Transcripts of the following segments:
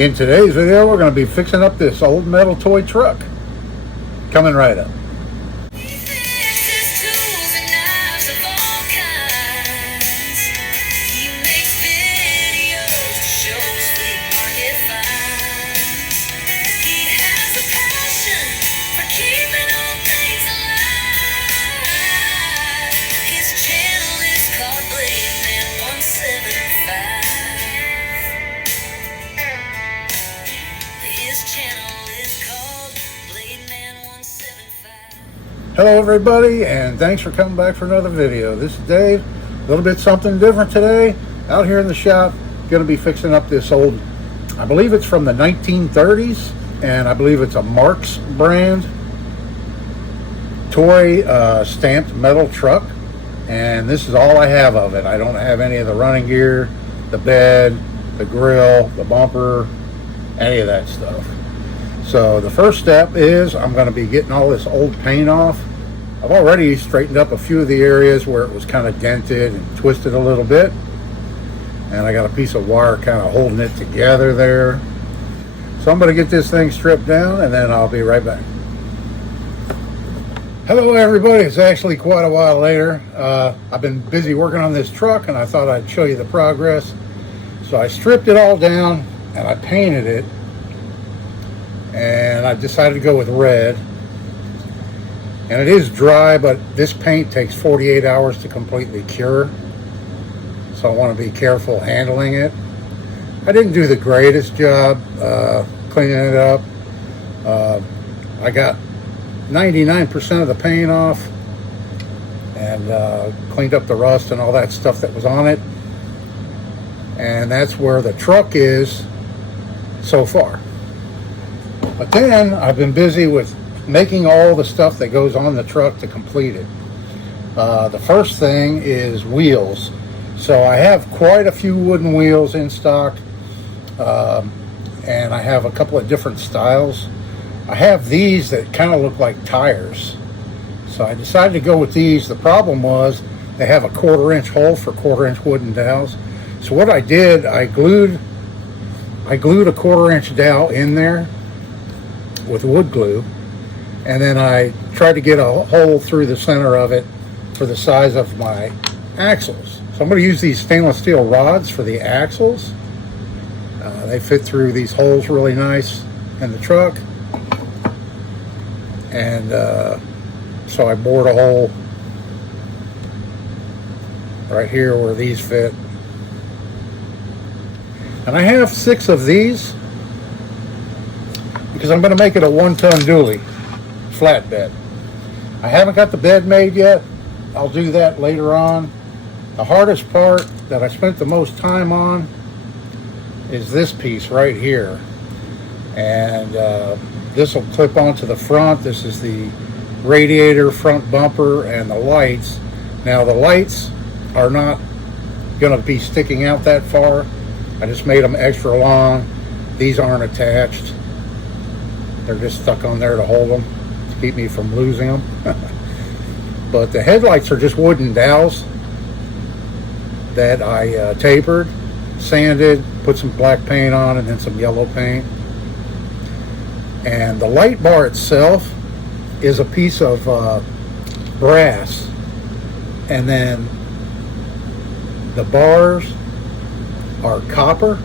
In today's video, we're going to be fixing up this old metal toy truck. Coming right up. Hello everybody, and thanks for coming back for another video. This is Dave. A little bit something different today. Out here in the shop, going to be fixing up this old, I believe it's from the 1930s, and I believe it's a Marx brand toy stamped metal truck. And this is all I have of it. I don't have any of the running gear, the bed, the grill, the bumper, any of that stuff. So the first step is I'm going to be getting all this old paint off. I've already straightened up a few of the areas where it was kind of dented and twisted a little bit. And I got a piece of wire kind of holding it together there. So I'm going to get this thing stripped down and then I'll be right back. Hello everybody, it's actually quite a while later. I've been busy working on this truck and I thought I'd show you the progress. So I stripped it all down and I painted it. And I decided to go with red. And it is dry, but this paint takes 48 hours to completely cure. So I want to be careful handling it. I didn't do the greatest job cleaning it up. I got 99% of the paint off and cleaned up the rust and all that stuff that was on it. And that's where the truck is so far. But then I've been busy with making all the stuff that goes on the truck to complete it. The first thing is wheels. So I have quite a few wooden wheels in stock, and I have a couple of different styles. I have these that kind of look like tires. So I decided to go with these. The problem was they have a 1/4 inch hole for 1/4 inch wooden dowels. So what I did, I glued a 1/4 inch dowel in there with wood glue, and then I tried to get a hole through the center of it for the size of my axles. So I'm going to use these stainless steel rods for the axles. They fit through these holes really nice in the truck, and so I bored a hole right here where these fit, and I have 6 of these because I'm going to make it a 1-ton dually flatbed. I haven't got the bed made yet. I'll do that later on. The hardest part that I spent the most time on is this piece right here. And this will clip onto the front. This is the radiator, front bumper, and the lights. Now the lights are not going to be sticking out that far. I just made them extra long. These aren't attached. They're just stuck on there to hold them, to keep me from losing them. But the headlights are just wooden dowels that I tapered, sanded, put some black paint on, and then some yellow paint. And the light bar itself is a piece of brass, and then the bars are copper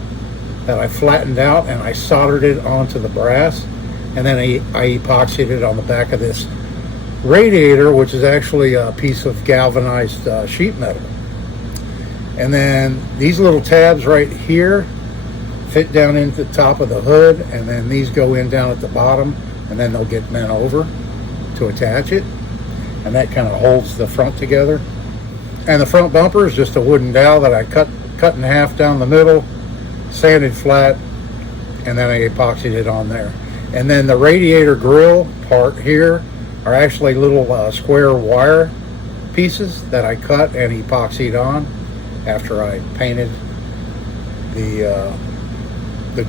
that I flattened out and I soldered it onto the brass. And then I epoxied it on the back of this radiator, which is actually a piece of galvanized sheet metal. And then these little tabs right here fit down into the top of the hood, and then these go in down at the bottom, and then they'll get bent over to attach it. And that kind of holds the front together. And the front bumper is just a wooden dowel that I cut in half down the middle, sanded flat, and then I epoxied it on there. And then the radiator grill part here are actually little square wire pieces that I cut and epoxied on after I painted the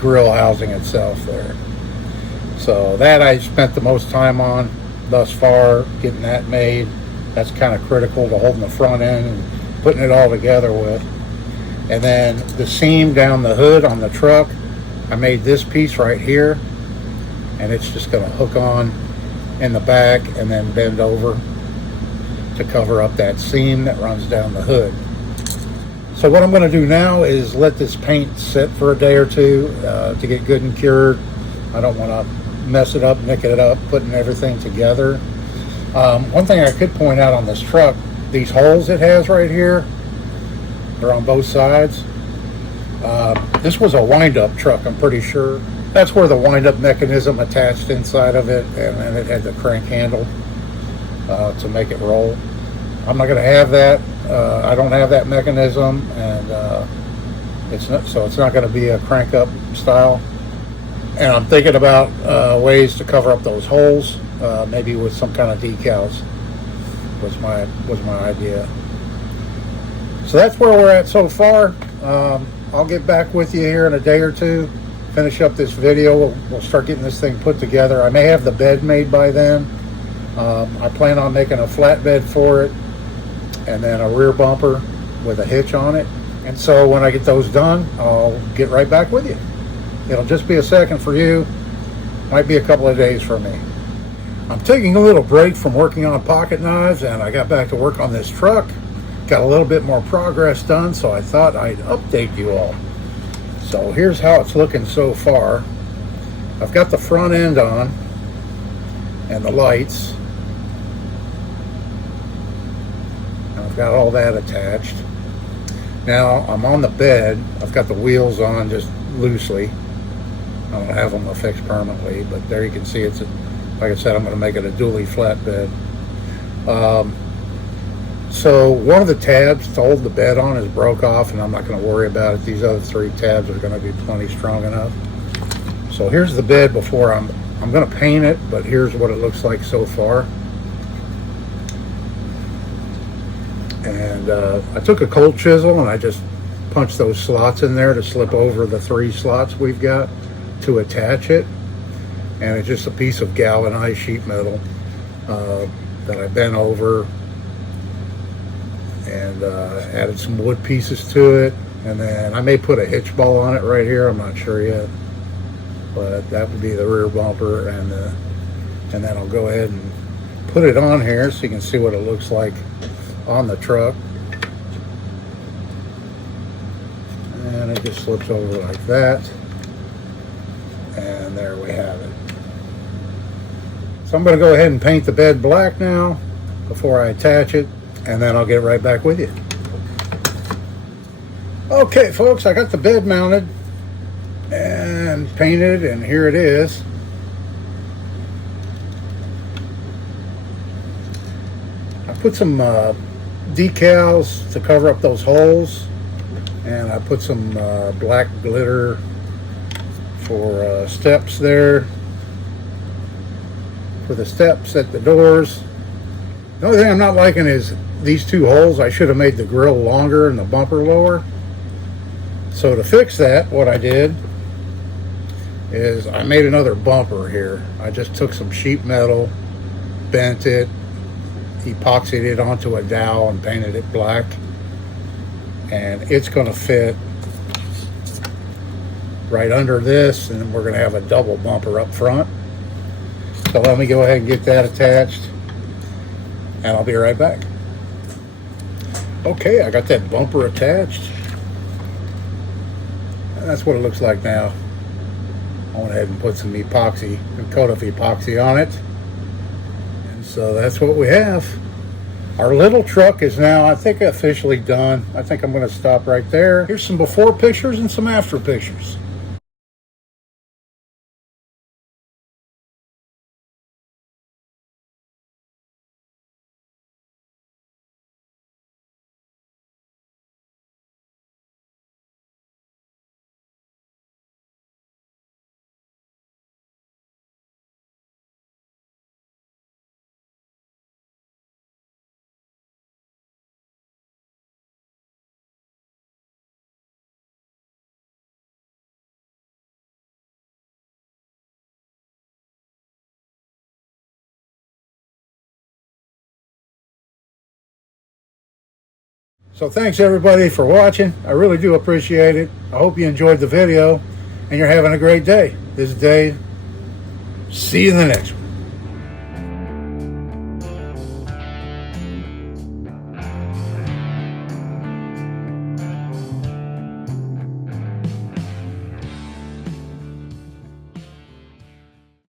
grill housing itself there. So that I spent the most time on thus far, getting that made. That's kind of critical to holding the front end and putting it all together with. And then the seam down the hood on the truck, I made this piece right here, and it's just going to hook on in the back and then bend over to cover up that seam that runs down the hood. So what I'm going to do now is let this paint sit for a day or two to get good and cured. I don't want to mess it up, nick it up, putting everything together. One thing I could point out on this truck, these holes it has right here, they're on both sides. This was a wind-up truck, I'm pretty sure. That's where the wind-up mechanism attached inside of it, and then it had the crank handle to make it roll. I'm not going to have that. I don't have that mechanism, and it's not going to be a crank-up style. And I'm thinking about ways to cover up those holes, maybe with some kind of decals. Was my idea. So that's where we're at so far. I'll get back with you here in a day or two. Finish up this video. We'll start getting this thing put together. I may have the bed made by then. I plan on making a flatbed for it, and then a rear bumper with a hitch on it. And so when I get those done, I'll get right back with you. It'll just be a second for you. Might be a couple of days for me. I'm taking a little break from working on pocket knives, and I got back to work on this truck. Got a little bit more progress done, so I thought I'd update you all. So here's how it's looking so far. I've got the front end on and the lights. I've got all that attached. Now I'm on the bed. I've got the wheels on just loosely. I don't have them affixed permanently, but there you can see it's, like I said, I'm going to make it a dually flatbed. So one of the tabs to hold the bed on is broke off, and I'm not going to worry about it. These other three tabs are going to be plenty strong enough. So here's the bed before I'm going to paint it, but here's what it looks like so far. And I took a cold chisel and I just punched those slots in there to slip over the 3 slots we've got to attach it. And it's just a piece of galvanized sheet metal that I bent over and added some wood pieces to it. And then I may put a hitch ball on it right here, I'm not sure yet. But that would be the rear bumper, and then I'll go ahead and put it on here so you can see what it looks like on the truck. And it just slips over like that. And there we have it. So I'm going to go ahead and paint the bed black now before I attach it, and then I'll get right back with you. Okay folks, I got the bed mounted and painted, and here it is. I put some decals to cover up those holes, and I put some black glitter for steps there, for the steps at the doors. The only thing I'm not liking is these 2 holes. I should have made the grill longer and the bumper lower. So to fix that, what I did is I made another bumper here. I just took some sheet metal, bent it, epoxied it onto a dowel and painted it black. And it's going to fit right under this, and then we're going to have a double bumper up front. So let me go ahead and get that attached, and I'll be right back. Okay, I got that bumper attached. And that's what it looks like now. I went ahead and put some epoxy, a coat of epoxy on it. And so that's what we have. Our little truck is now, I think, officially done. I think I'm going to stop right there. Here's some before pictures and some after pictures. So thanks everybody for watching. I really do appreciate it. I hope you enjoyed the video. and you're having a great day. This day, see you in the next one.